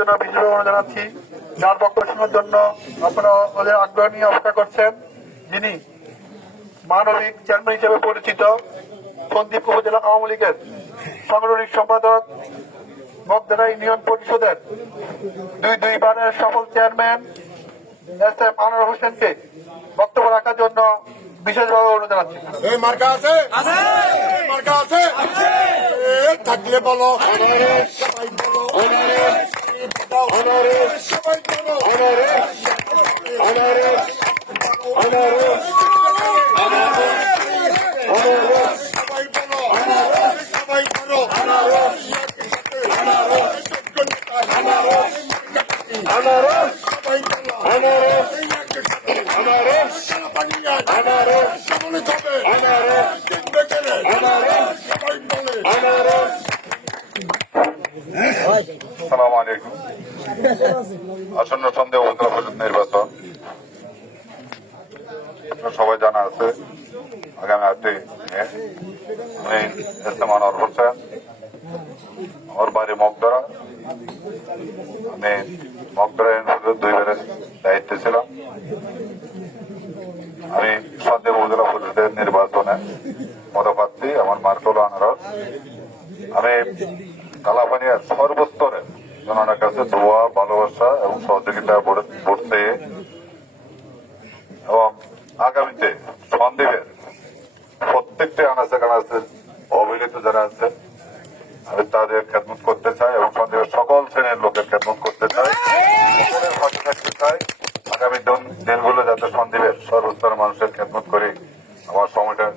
জন্য বিশেষ জানাচ্ছি। যার বক্তব্য শোনার জন্য আপনারা ওদের আগ্রহ নিয়ে অপেক্ষা করছেন। যিনি মানবিক চেয়ারম্যান হিসেবে পরিচিত সন্দীপ উপজেলা আওয়ামী লীগের সাংগঠনিক সম্পাদক মগদারা ইউনিয়ন পরিষদের দুই দুইবারের সফল চেয়ারম্যান এস এম আনোয়ার হোসেনকে বক্তব্য রাখার জন্য বিশেষভাবে অনুরোধ জানাচ্ছি। আছে? এই মার্কা আছে? থাকলে বলো। বলো। সবাই বলো সবাই বলো সবাই বলো সবাই বলো সামনে সালাম আলাইকুম। আসন্ন সন্দেহ উপজেলা নির্বাচন। সবাই জানা আছে, আগামী আটটি মে, উনি ইসলাম হোসেন ওর বাড়ি মগদরা। আমি মগদরা ইউনিভার্সিটির দুইবারের দায়িত্বে ছিলাম। আমি সন্দেহ উপজেলা পরিষদের নির্বাচনে পদপ্রার্থী আমার মার্কল আনারস। আমি কালাপানিয়ার সর্বস্তরে জনগণের কাছে দোয়া, ভালোবাসা এবং সহযোগিতা করতে এবং আগামীতে সন্দেহের প্রত্যেকটি আনাচে কানাচে অবহেলিত যারা আছে, আমি তাদের খেদমত করতে চাই এবং সন্দেহের সকল শ্রেণির লোকের খেদমত করতে চাই। থাকতে চাই। আগামী দিন- দিনগুলো যাতে সন্দীপের সর্বস্তরের মানুষের খেদমত করে আমার সময়টা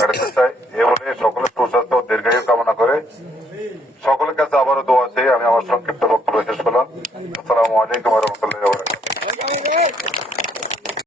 কাটাতে চাই। এ বলে সকলের সুস্বাস্থ্য দীর্ঘায়ু কামনা করে সকলের কাছে আবারও দোয়া চাই আমি আমার সংক্ষিপ্ত বক্তব্য শেষ করলাম। আসসালামু আলাইকুম রহমতুল্লাহ